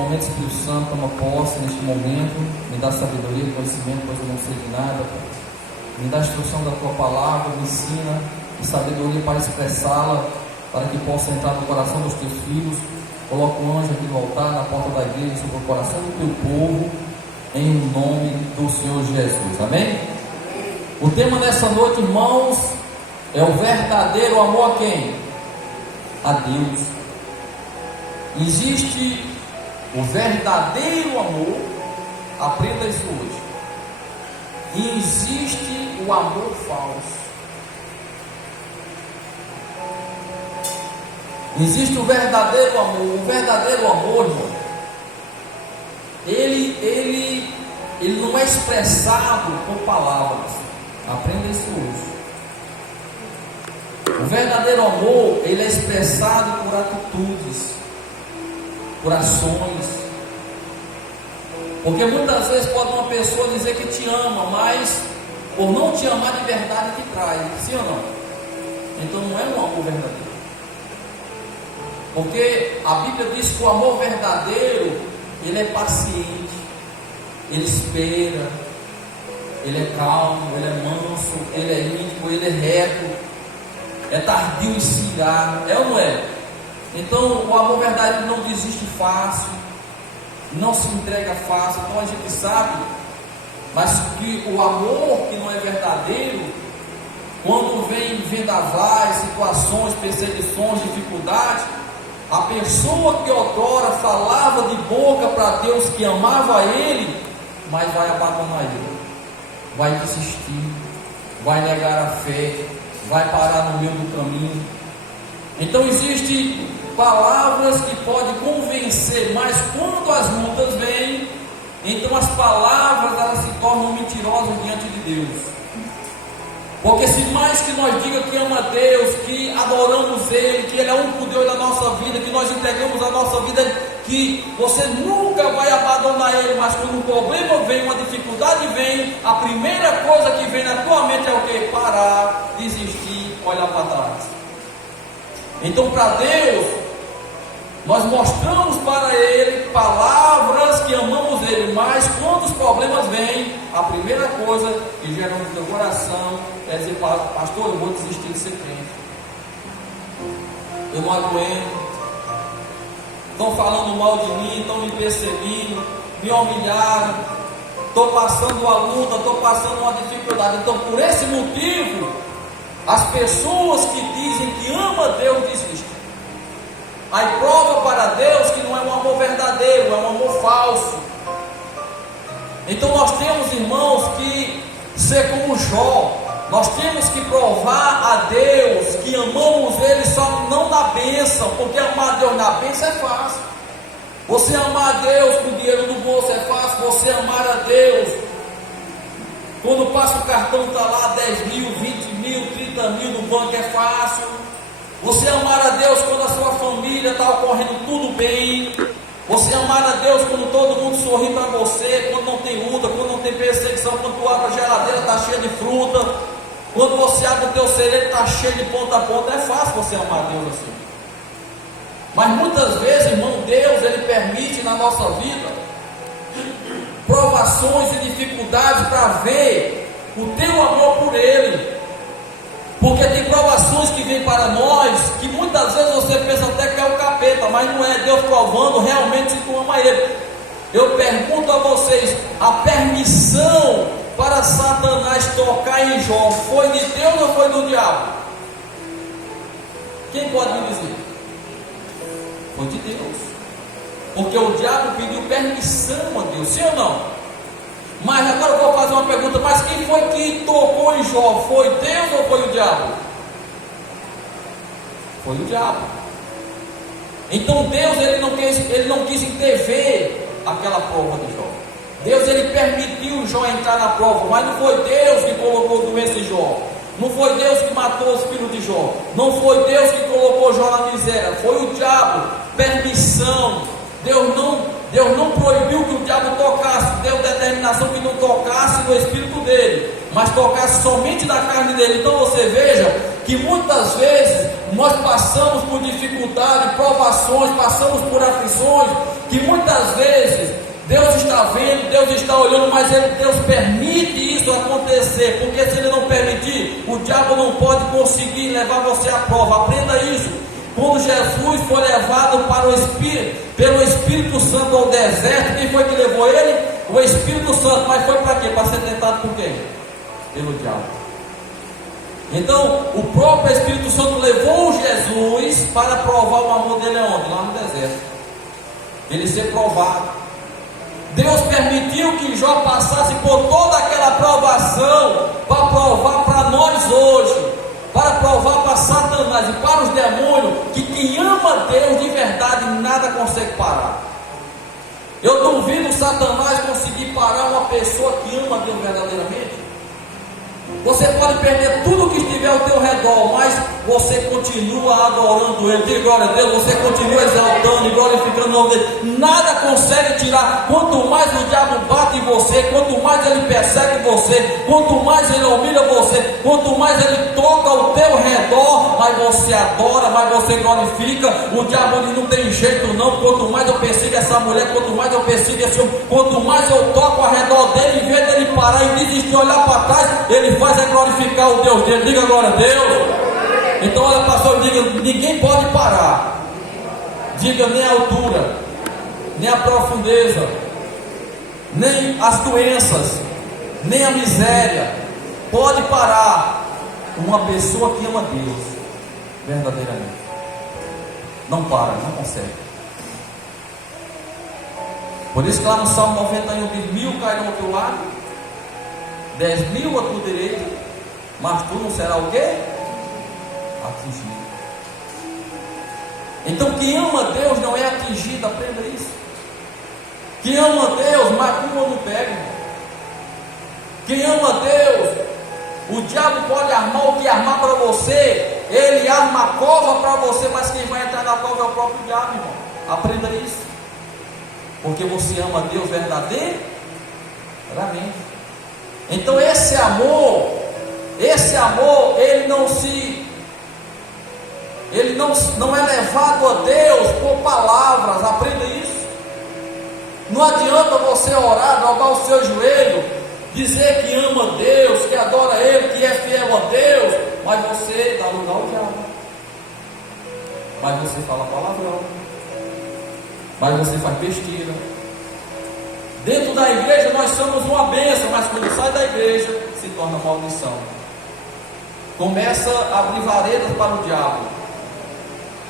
momento, Espírito Santo, toma posse neste momento, me dá sabedoria e conhecimento, pois eu não sei de nada, Pai. Me dá a instrução da Tua palavra, me ensina e sabedoria para expressá-la, para que possa entrar no coração dos Teus filhos. Coloca um anjo aqui no altar, na porta da igreja, sobre o coração do Teu povo, em nome do Senhor Jesus, amém? O tema dessa noite, irmãos, é o verdadeiro amor a quem? A Deus. Existe o verdadeiro amor, aprenda isso hoje, e existe o amor falso. Existe o verdadeiro amor, irmão, ele não é expressado por palavras, aprenda isso hoje. O verdadeiro amor, ele é expressado por atitudes, por ações. Porque muitas vezes pode uma pessoa dizer que te ama, mas por não te amar de verdade te trai, sim ou não? Então não é um amor verdadeiro. Porque a Bíblia diz que o amor verdadeiro, ele é paciente, ele espera, ele é calmo, ele é manso, ele é íntimo, ele é reto, é tardio em se irar, é ou não é? Então o amor verdadeiro não desiste fácil, não se entrega fácil. Então a gente sabe, mas que o amor que não é verdadeiro, quando vem vendavais, situações, perseguições, dificuldades, a pessoa que outrora falava de boca para Deus que amava Ele, mas vai abandonar Ele, vai desistir, vai negar a fé, vai parar no meio do caminho. Então existem palavras que podem convencer, mas quando as lutas vêm, então as palavras elas se tornam mentirosas diante de Deus. Porque se mais que nós diga que ama Deus, que adoramos Ele, que Ele é o único Deus da nossa vida, que nós entregamos a nossa vida, que você nunca vai abandonar Ele, mas quando um problema vem, uma dificuldade vem, a primeira coisa que vem na tua mente é o quê? Parar, desistir, olhar para trás. Então para Deus, nós mostramos para Ele palavras que amamos Ele, mas quando os problemas vêm, a primeira coisa que gera no teu coração é dizer: pastor, eu vou desistir de ser crente, eu não aguento, estão falando mal de mim, estão me perseguindo, me humilharam, estou passando uma luta, estou passando uma dificuldade. Então por esse motivo, as pessoas que dizem que amam a Deus desistem. Aí prova para Deus que não é um amor verdadeiro, é um amor falso. Então nós temos, irmãos, que ser como Jó. Nós temos que provar a Deus que amamos Ele, só não na bênção, porque amar a Deus na bênção é fácil. Você amar a Deus com o dinheiro no bolso é fácil. Você amar a Deus quando passa o cartão, está lá 10 mil, 20 mil, 30 mil no banco, é fácil. Você amar a Deus quando a sua família está ocorrendo tudo bem. Você amar a Deus quando todo mundo sorri para você, quando não tem luta, quando não tem perseguição, quando tu abre a geladeira está cheia de fruta, quando você abre o teu cereiro está cheio de ponta a ponta. É fácil você amar a Deus assim. Mas muitas vezes, irmão, Deus Ele permite na nossa vida provações e dificuldades para ver o teu amor por Ele. Porque tem provações que vêm para nós, que muitas vezes você pensa até que é o capeta, mas não é. Deus provando realmente se tu ama Ele. Eu pergunto a vocês, a permissão para Satanás tocar em Jó foi de Deus ou foi do diabo? Quem pode me dizer? Foi de Deus. Porque o diabo pediu permissão a Deus, sim ou não? Mas agora eu vou fazer uma pergunta: mas quem foi que tocou em Jó? Foi Deus ou foi o diabo? Foi o diabo. Então Deus ele não quis intervir aquela prova de Jó. Deus ele permitiu Jó entrar na prova, mas não foi Deus que colocou doença em Jó. Não foi Deus que matou os filhos de Jó. Não foi Deus que colocou Jó na miséria. Foi o diabo. Permissão. Deus não proibiu que o diabo tocasse, deu determinação que não tocasse no espírito dele, mas tocasse somente na carne dele. Então você veja que muitas vezes nós passamos por dificuldade, provações, passamos por aflições, que muitas vezes Deus está vendo, Deus está olhando, mas Deus permite isso acontecer, porque se Ele não permitir, o diabo não pode conseguir levar você à prova. Aprenda isso. Quando Jesus foi levado pelo Espírito Santo ao deserto, quem foi que levou ele? O Espírito Santo. Mas foi para quê? Para ser tentado por quem? Pelo diabo. Então, o próprio Espírito Santo levou Jesus para provar o amor dele aonde? Lá no deserto. Ele ser provado. Deus permitiu que Jó passasse por toda aquela provação para provar para nós hoje, para provar para Satanás e para os demônios que quem ama Deus de verdade nada consegue parar. Eu duvido Satanás conseguir parar uma pessoa que ama Deus verdadeiramente. Você pode perder tudo que estiver ao teu redor, mas você continua adorando Ele. Diga glória a Deus, você continua exaltando e glorificando o nome dele. Nada consegue tirar. Quanto mais o diabo bate em você, quanto mais ele persegue você, quanto mais ele humilha você, quanto mais ele toca ao teu redor, mais você adora, mais você glorifica. O diabo ele não tem jeito não. Quanto mais eu persigo essa mulher, quanto mais eu persigo esse homem, quanto mais eu toco ao redor dele, em vez dele parar e desistir, olhar para trás, ele faz é glorificar o Deus dele. Diga glória a Deus. Então olha, pastor, diga, ninguém pode parar. Diga, nem a altura, nem a profundeza, nem as doenças, nem a miséria pode parar uma pessoa que ama Deus verdadeiramente. Não para, não consegue. Por isso que lá no Salmo 91 diz: 1000 cairão ao teu lado, 10.000 à tua direita, mas tu não será o quê? Atingido. Então quem ama Deus não é atingido, aprenda isso. Quem ama Deus, macumba não pega. Quem ama Deus, o diabo pode armar o que armar para você, ele arma a cova para você, mas quem vai entrar na cova é o próprio diabo, irmão. Aprenda isso. Porque você ama Deus verdadeiramente. Então esse amor, ele não é levado a Deus por palavras. Aprenda isso. Não adianta você orar, dobrar o seu joelho, dizer que ama Deus, que adora Ele, que é fiel a Deus, mas você dá lugar ao diabo, mas você fala palavrão, mas você faz besteira. Dentro da igreja nós somos uma bênção, mas quando sai da igreja se torna maldição. Começa a abrir varedas para o diabo,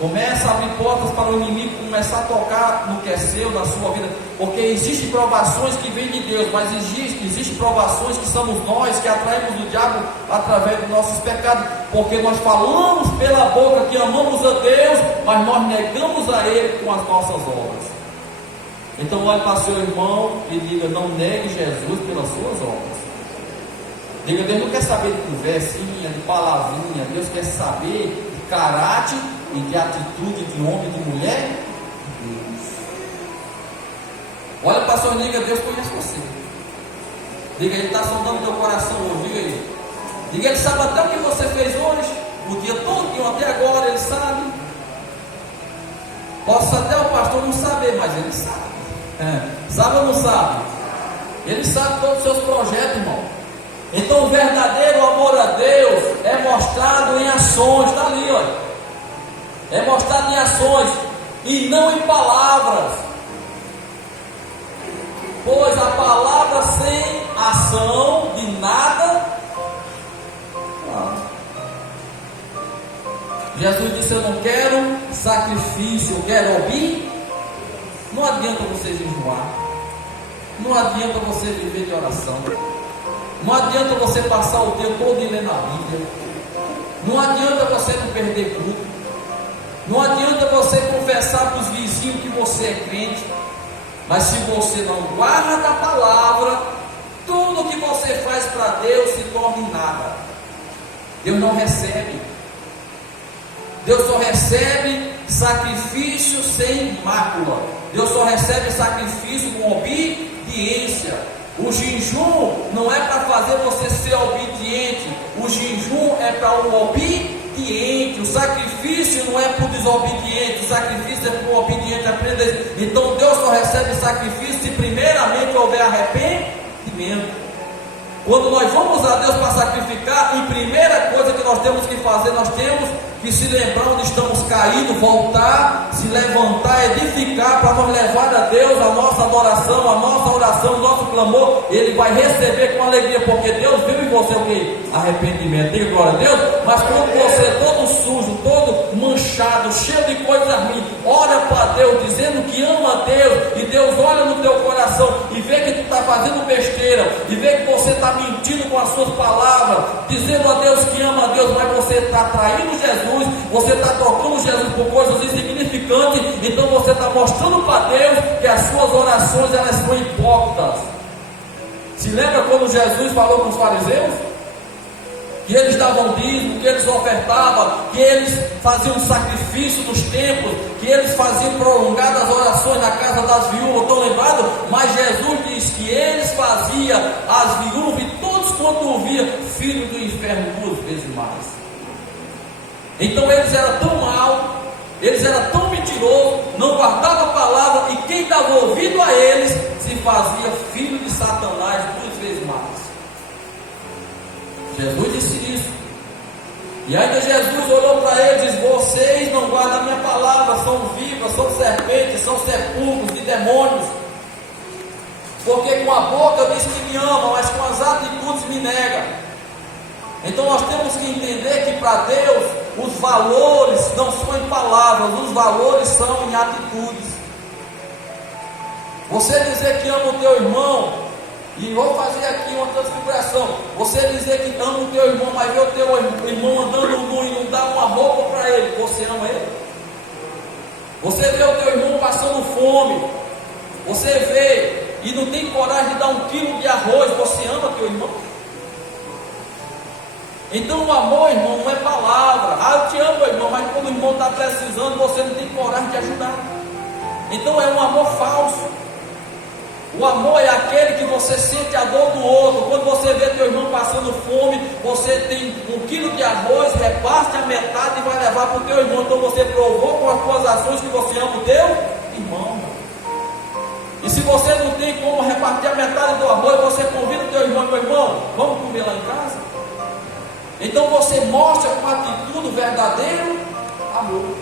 começa a abrir portas para o inimigo começar a tocar no que é seu, na sua vida. Porque existem provações que vêm de Deus, mas existem provações que somos nós que atraímos o diabo através dos nossos pecados. Porque nós falamos pela boca que amamos a Deus, mas nós negamos a Ele com as nossas obras. Então olhe para seu irmão e diga: não negue Jesus pelas suas obras. Diga: Deus não quer saber de conversinha, de palavrinha. Deus quer saber de caráter e de atitude de homem e de mulher de Deus. Olha para seu irmão e diga: Deus conhece você. Diga: Ele está sondando teu coração hoje. Diga aí. Diga: Ele sabe até o que você fez hoje, o dia todo, até agora Ele sabe. Posso até o pastor não saber, mas Ele sabe. Sabe ou não sabe? Ele sabe todos os seus projetos, irmão. Então o verdadeiro amor a Deus é mostrado em ações. Está ali, olha. É mostrado em ações e não em palavras. Pois a palavra sem ação de nada. Jesus disse: eu não quero sacrifício, eu quero ouvir. Não adianta você jejuar, não adianta você viver de oração, não adianta você passar o tempo todo lendo a Bíblia, não adianta você não perder culto, não adianta você confessar para os vizinhos que você é crente, mas se você não guarda a palavra, tudo que você faz para Deus se torna em nada. Deus não recebe. Deus só recebe sacrifício sem mácula. Deus só recebe sacrifício com obediência. O jejum não é para fazer você ser obediente. O jejum é para uma obediência. obediente. O sacrifício não é por desobediente, o sacrifício é por obediente. Aprenda isso. Então Deus só recebe sacrifício se primeiramente houver arrependimento. Quando nós vamos a Deus para sacrificar, a primeira coisa que nós temos que fazer, nós temos que se lembrar onde estamos caídos, voltar, se levantar, edificar, para nós levar a Deus a nossa adoração, a nossa oração, o nosso clamor. Ele vai receber com alegria, porque Deus viu em você o que? Arrependimento. Diga glória a Deus. Mas quando você é todo sujo, todo manchado, cheio de coisas ruins, ora para Deus, dizendo que ama a Deus, e Deus olha no teu coração e vê que tu está fazendo besteira, e vê que você está mentindo com as suas palavras, dizendo a Deus que ama a Deus, mas você está traindo Jesus, você está trocando Jesus por coisas insignificantes, então você está mostrando para Deus que as suas orações elas são hipócritas. Se lembra quando Jesus falou com os fariseus? Que eles davam dízimo, que eles ofertavam, que eles faziam sacrifício nos templos, que eles faziam prolongadas orações na casa das viúvas, estão lembrados? Mas Jesus diz que eles faziam as viúvas e todos quanto ouviam, filhos do inferno 2 vezes mais. Então eles eram tão maus, eles eram tão mentirosos, não guardavam a palavra, e quem dava ouvido a eles se fazia filho de Satanás 2 vezes mais. Jesus disse isso. E ainda Jesus olhou para eles e disse: vocês não guardam a minha palavra, são víboras, são serpentes, são sepulcros de demônios. Porque com a boca diz que me ama, mas com as atitudes me nega. Então nós temos que entender que para Deus os valores não são em palavras, os valores são em atitudes. Você dizer que ama o teu irmão, e vou fazer aqui uma transfiguração, você dizer que ama o teu irmão, mas ver o teu irmão andando nu e não dá uma roupa para ele, você ama ele? Você vê o teu irmão passando fome, você vê e não tem coragem de dar 1 quilo de arroz, você ama teu irmão? Então o amor, irmão, não é palavra. Ah, eu te amo, irmão, mas quando o irmão está precisando, você não tem coragem de ajudar. Então é um amor falso. O amor é aquele que você sente a dor do outro. Quando você vê teu irmão passando fome, você tem 1 quilo de arroz, reparte a metade e vai levar para o teu irmão. Então você provou com as suas ações que você ama o teu irmão. E se você não tem como repartir a metade do arroz, você convida o teu irmão: meu irmão, vamos comer lá em casa? Então você mostra com atitude o verdadeiro amor.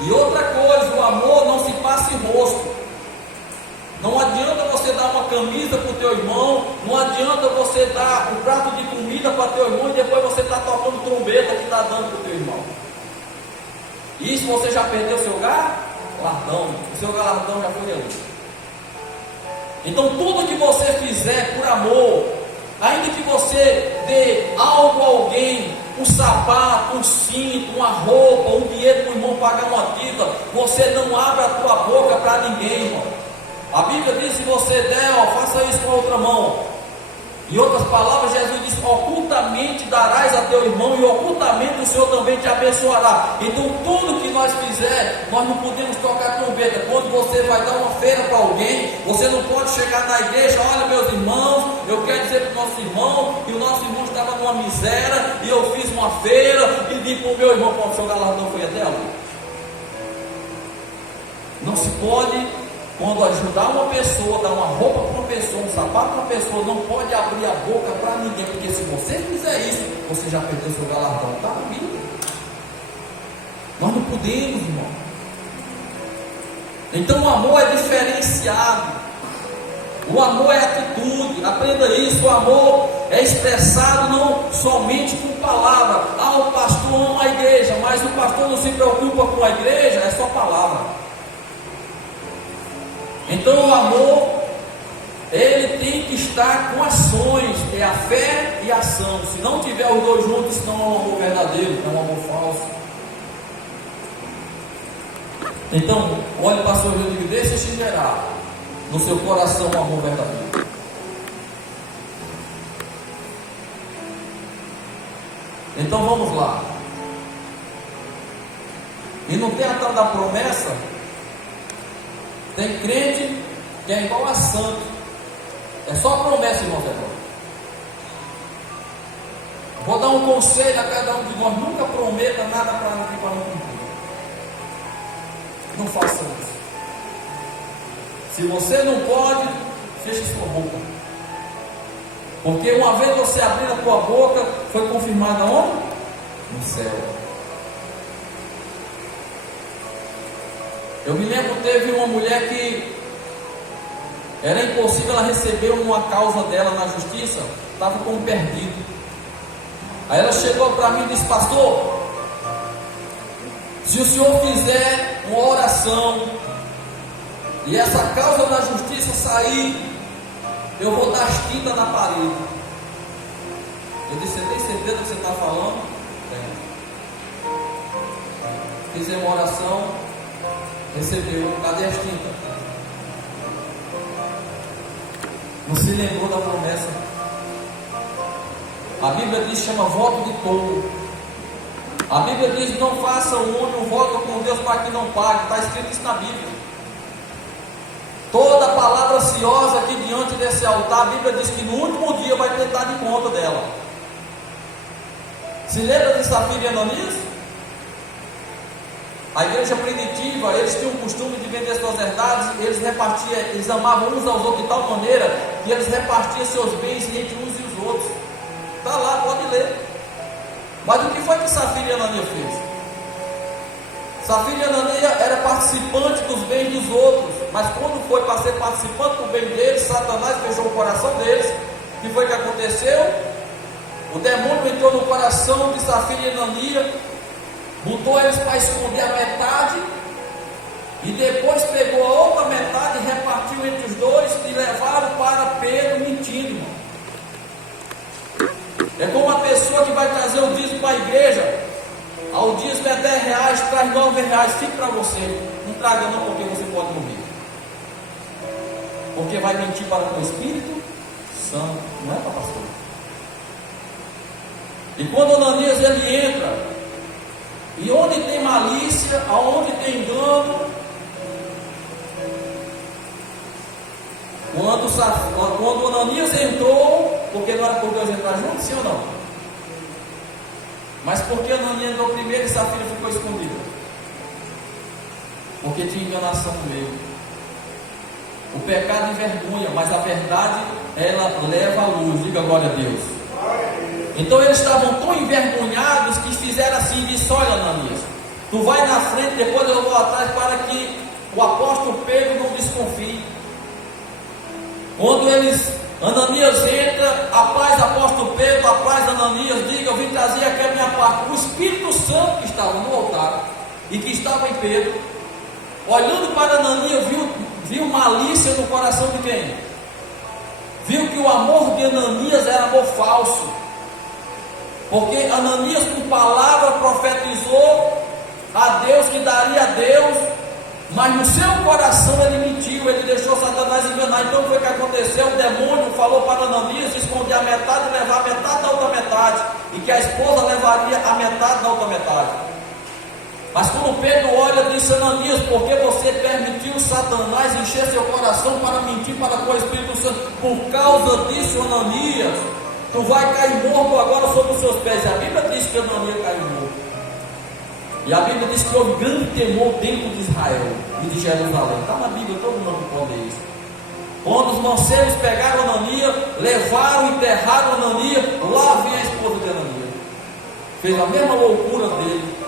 E outra coisa, o amor não se passa em rosto. Não adianta você dar uma camisa para o teu irmão, não adianta você dar um prato de comida para teu irmão e depois você está tocando trombeta que está dando para o teu irmão. Isso você já perdeu o seu galardão, o seu galardão já foi ali. Então tudo que você fizer por amor, ainda que você dê algo a alguém, um sapato, um cinto, uma roupa, um dinheiro para o irmão pagar uma dívida, você não abre a tua boca para ninguém, irmão. A Bíblia diz: se você der, faça isso com a outra mão. Em outras palavras, Jesus disse: ocultamente darás a teu irmão e ocultamente o Senhor também te abençoará. Então tudo que nós fizer, nós não podemos tocar trombeta. Quando você vai dar uma feira para alguém, você não pode chegar na igreja: olha, meus irmãos, eu quero dizer para o nosso irmão, e o nosso irmão estava numa miséria, e eu fiz uma feira, e digo para o meu irmão: qual o seu galardão foi até lá? Não se pode. Quando ajudar uma pessoa, dar uma roupa para uma pessoa, um sapato para uma pessoa, não pode abrir a boca para ninguém, porque se você fizer isso, você já perdeu seu galardão. Está na Bíblia. Nós não podemos, irmão. Então o amor é diferenciado. O amor é atitude. Aprenda isso. O amor é expressado não somente com palavra. Ah, o pastor ama a igreja, mas o pastor não se preocupa com a igreja, é só palavra. Então o amor, ele tem que estar com ações, é a fé e a ação. Se não tiver os dois juntos, isso não é um amor verdadeiro, é um amor falso. Então, olhe para o seu Deus e deixe-se gerar no seu coração um amor verdadeiro. Então vamos lá. E não tem a tal da promessa. Tem crente que é igual a santo. É só promessa, irmão Zé. Vou dar um conselho a cada um de nós: nunca prometa nada para não cumprir. Não faça isso. Se você não pode, feche sua boca. Porque uma vez você abrir a tua boca, foi confirmada onde? No céu. Eu me lembro, teve uma mulher que era impossível ela receber uma causa dela na justiça, estava como perdido. Aí ela chegou para mim e disse: pastor, se o senhor fizer uma oração e essa causa da justiça sair, eu vou dar as tintas na parede. Eu disse: você tem certeza do que você está falando? Tem. Fiz uma oração, recebeu. Cadê as tintas? Não se lembrou da promessa. A Bíblia diz, chama voto de tolo. A Bíblia diz: não faça o homem um voto com Deus para que não pague. Está escrito isso na Bíblia. Toda palavra ociosa aqui diante desse altar, a Bíblia diz que no último dia vai tentar de conta dela. Se lembra de Safira e Ananias? A igreja primitiva, eles tinham o costume de vender suas herdades, eles repartiam, eles amavam uns aos outros de tal maneira que eles repartiam seus bens entre uns e os outros. Está lá, pode ler. Mas o que foi que Safira e Ananias fez? Safira e Ananias era participante dos bens dos outros, mas quando foi para ser participante do bem deles, Satanás fechou o coração deles. O que foi que aconteceu? O demônio entrou no coração de Safira e Ananias, botou eles para esconder a metade, e depois pegou a outra metade, repartiu entre os dois e levaram para Pedro mentindo. É como uma pessoa que vai trazer o dízimo para a igreja. Ao dízimo é 10 reais, traz 9 reais, fique para você. Não traga não, porque você pode morrer. Porque vai mentir para o Espírito Santo, não é para pastor. E quando Ananias ele entra, e onde tem malícia, aonde tem engano, quando Ananias entrou, porque não era por Deus entrar junto, sim ou não? Mas por que Ananias entrou primeiro e Safira ficou escondida? Porque tinha enganação no meio. O pecado envergonha, mas a verdade ela leva à luz. Diga glória a Deus. Então eles estavam tão envergonhados que fizeram assim: disse: olha, Ananias, tu vai na frente, depois eu vou atrás, para que o apóstolo Pedro não desconfie. Quando Ananias entra: a paz, apóstolo Pedro, a paz, Ananias, diga, eu vim trazer aqui a minha parte. O Espírito Santo que estava no altar e que estava em Pedro, olhando para Ananias, viu malícia no coração de quem? Viu que o amor de Ananias era amor falso, porque Ananias com palavra profetizou a Deus que daria a Deus, mas no seu coração ele mentiu, ele deixou Satanás enganar. Então foi o que aconteceu: o demônio falou para Ananias esconder a metade e levar a metade da outra metade, e que a esposa levaria a metade da outra metade. Mas quando Pedro olha, disse: Ananias, por que você permitiu Satanás encher seu coração para mentir para com o Espírito Santo? Por causa disso, Ananias, tu vai cair morto agora sobre os seus pés. E a Bíblia diz que Ananias caiu morto. E a Bíblia diz que houve grande temor dentro de Israel e de Jerusalém. Está na Bíblia, todo mundo pode ler isso. Quando os mancebos pegaram Ananias, levaram, enterraram Ananias, lá vem a esposa de Ananias. Fez a mesma loucura dele.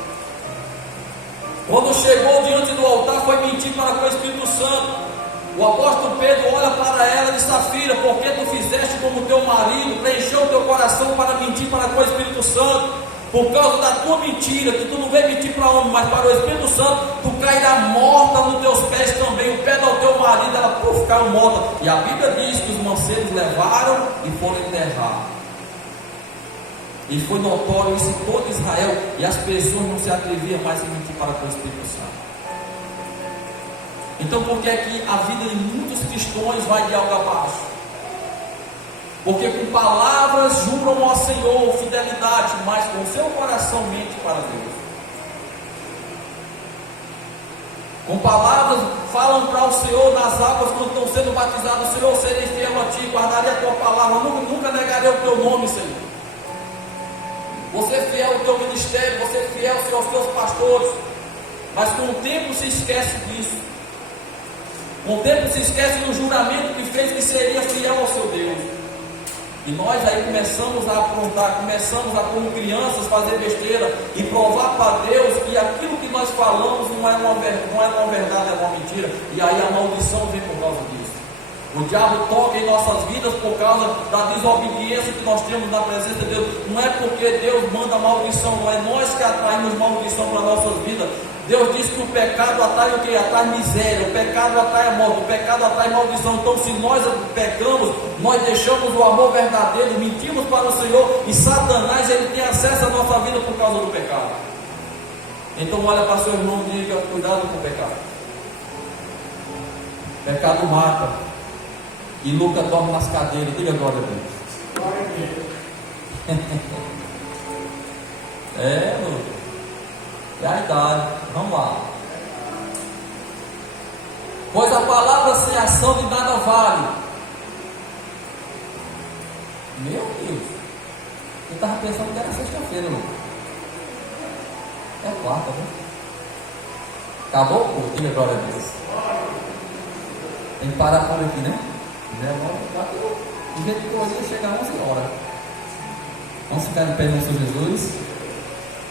Quando chegou diante do altar, foi mentir para com o Espírito Santo. O apóstolo Pedro olha para ela e diz: Safira, por que tu fizeste como teu marido, preencheu o teu coração para mentir para com o Espírito Santo? Por causa da tua mentira, que tu não vem mentir para homem, mas para o Espírito Santo, tu cairá morta nos teus pés também. O pé do teu marido, ela caiu morta. E a Bíblia diz que os mancebos levaram e foram enterrar. E foi notório isso em todo Israel, e as pessoas não se atreviam mais a mentir para com o Espírito Santo. Então por que é que a vida de muitos cristãos vai de algo abaixo? Porque com palavras juram ao Senhor fidelidade, mas com seu coração mente para Deus. Com palavras falam para o Senhor nas águas quando estão sendo batizados: Senhor, serei fiel a Ti, guardarei a Tua palavra, nunca negarei o Teu nome, Senhor. você é fiel ao teu ministério, você é fiel aos teus pastores, mas com o tempo se esquece disso. Com o tempo se esquece do juramento que fez que seria fiel ao seu Deus. E nós aí começamos a aprontar, começamos a, como crianças, fazer besteira e provar para Deus que aquilo que nós falamos não é uma verdade, é uma mentira. E aí a maldição vem por causa disso. O diabo toca em nossas vidas por causa da desobediência que nós temos na presença de Deus. Não é porque Deus manda maldição, não é nós que atraímos maldição para nossas vidas. Deus diz que o pecado atrai o que? Atrai miséria, o pecado atrai a morte, o pecado atrai maldição. Então, se nós pecamos, nós deixamos o amor verdadeiro, mentimos para o Senhor, e Satanás, ele tem acesso à nossa vida por causa do pecado. Então, olha para seu irmão e diga: cuidado com o pecado. Pecado mata, e Lucas dorme nas cadeiras. Diga glória a Deus. Glória a Deus. Lucas. É a idade, vamos lá. Pois a palavra sem ação de nada vale. Meu Deus, eu estava pensando que era sexta-feira, Lucas. É quarta, né? Acabou? Diga glória a Deus. Tem que parar por aqui, né? Do jeito que eu ia chegar às 11 horas. Vamos ficar de pé no Senhor Jesus.